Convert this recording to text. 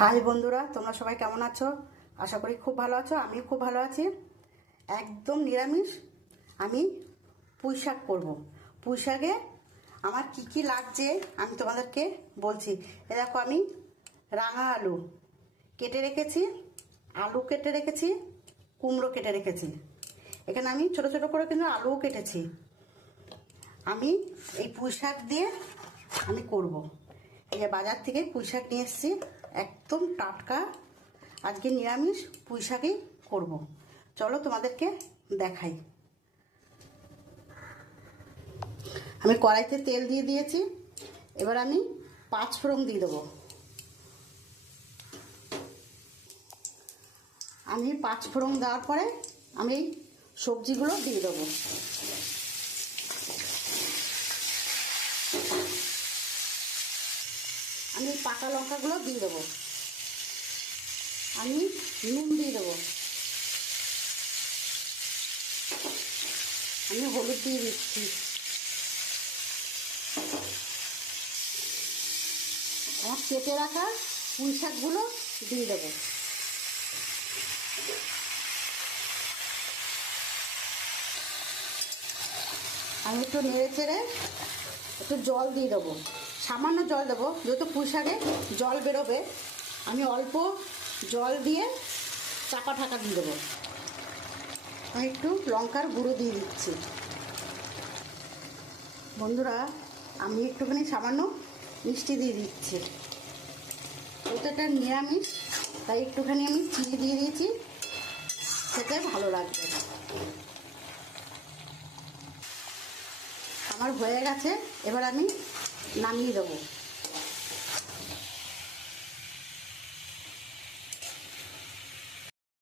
High বন্ধুরা, তোমরা সবাই কেমন আছো? আশা করি খুব ভালো আছো। আমি খুব ভালো আছি। একদম নিরামিষ আমি পুঁই শাক করবো। পুঁই শাকে আমার কি কি লাগছে আমি তোমাদেরকে বলছি। এ দেখো, আমি রাঙা আলু কেটে রেখেছি, আলু কেটে রেখেছি, কুমড়ো কেটে রেখেছি। এখানে আমি ছোট ছোট করে কিন্তু আলুও কেটেছি। আমি এই পুঁই শাক দিয়ে আমি করব। এই যে বাজার থেকে পুঁই শাক নিয়ে এসেছি, একদম টাটকা। আজকে নিরামিষ পুঁই শাকই করবো। চলো তোমাদেরকে দেখাই। আমি কড়াইতে তেল দিয়ে দিয়েছি। এবার আমি 5 ফোড়ন দিয়ে দেবো। আমি 5 ফোড়ন দেওয়ার পরে আমি এই সবজিগুলো দিয়ে দেবো। আমি পাকা লঙ্কাগুলো দিয়ে দেবো। আমি নুন দিয়ে দেবো। আমি হলুদ দিয়ে দিচ্ছি। আমার কেটে রাখা পুঁই শাকগুলো দিয়ে দেবো। আমি একটু নেড়ে চেড়ে একটু জল দিয়ে দেবো। সামান্য জল দেবো, যেহেতু পুঁই শাকে জল বেরোবে। আমি অল্প জল দিয়ে চাপা ঢাকা দিয়ে দেবো। আমি একটু লঙ্কার গুঁড়ো দিয়ে দিচ্ছি। বন্ধুরা, আমি একটুখানি সামান্য মিষ্টি দিয়ে দিচ্ছি। এটা নিরামিষ, তাই একটুখানি আমি চিনি দিয়ে দিয়েছি, খেতে ভালো লাগবে। আমার হয়ে গেছে, এবার আমি নামিয়ে দেবো।